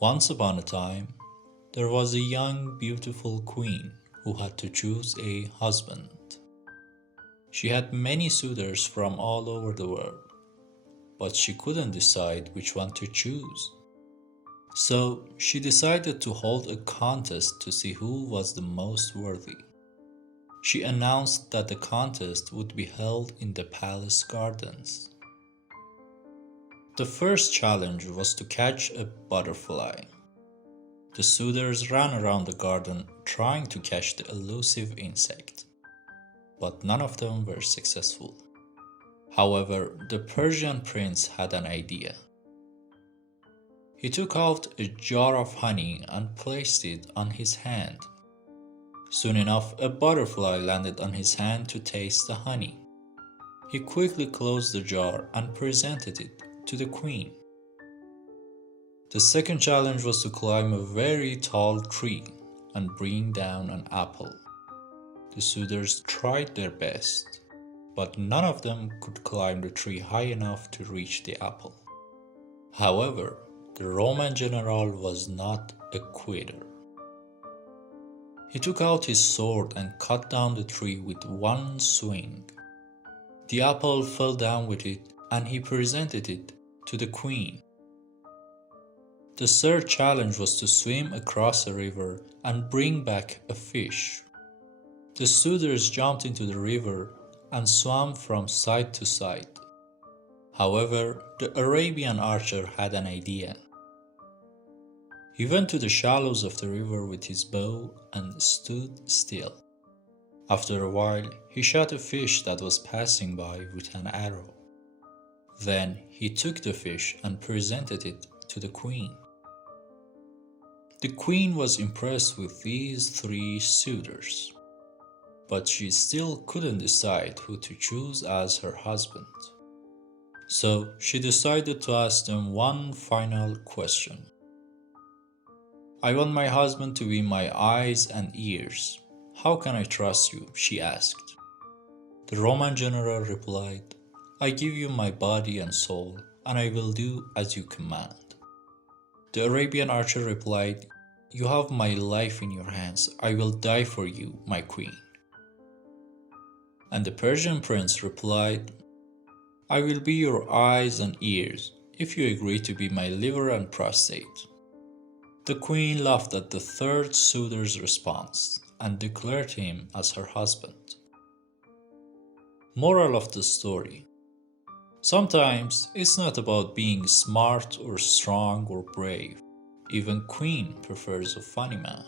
Once upon a time, there was a young, beautiful queen who had to choose a husband. She had many suitors from all over the world, but she couldn't decide which one to choose. So she decided to hold a contest to see who was the most worthy. She announced that the contest would be held in the palace gardens. The first challenge was to catch a butterfly. The suitors ran around the garden trying to catch the elusive insect, but none of them were successful. However, the Persian prince had an idea. He took out a jar of honey and placed it on his hand. Soon enough, a butterfly landed on his hand to taste the honey. He quickly closed the jar and presented it to the queen. The second challenge was to climb a very tall tree and bring down an apple. The suitors tried their best, but none of them could climb the tree high enough to reach the apple. However, the Roman general was not a quitter. He took out his sword and cut down the tree with one swing. The apple fell down with it, and he presented it to the queen. The third challenge was to swim across a river and bring back a fish. The suitors jumped into the river and swam from side to side. However, the Arabian archer had an idea. He went to the shallows of the river with his bow and stood still. After a while, he shot a fish that was passing by with an arrow. Then he took the fish and presented it to the queen. The queen was impressed with these three suitors, but she still couldn't decide who to choose as her husband. So she decided to ask them one final question. "I want my husband to be my eyes and ears. How can I trust you?" she asked. The Roman general replied, "I give you my body and soul, and I will do as you command." The Arabian archer replied, "You have my life in your hands. I will die for you, my queen." And the Persian prince replied, "I will be your eyes and ears if you agree to be my liver and prostate." The queen laughed at the third suitor's response and declared him as her husband. Moral of the story: sometimes it's not about being smart or strong or brave. Even Queen prefers a funny man.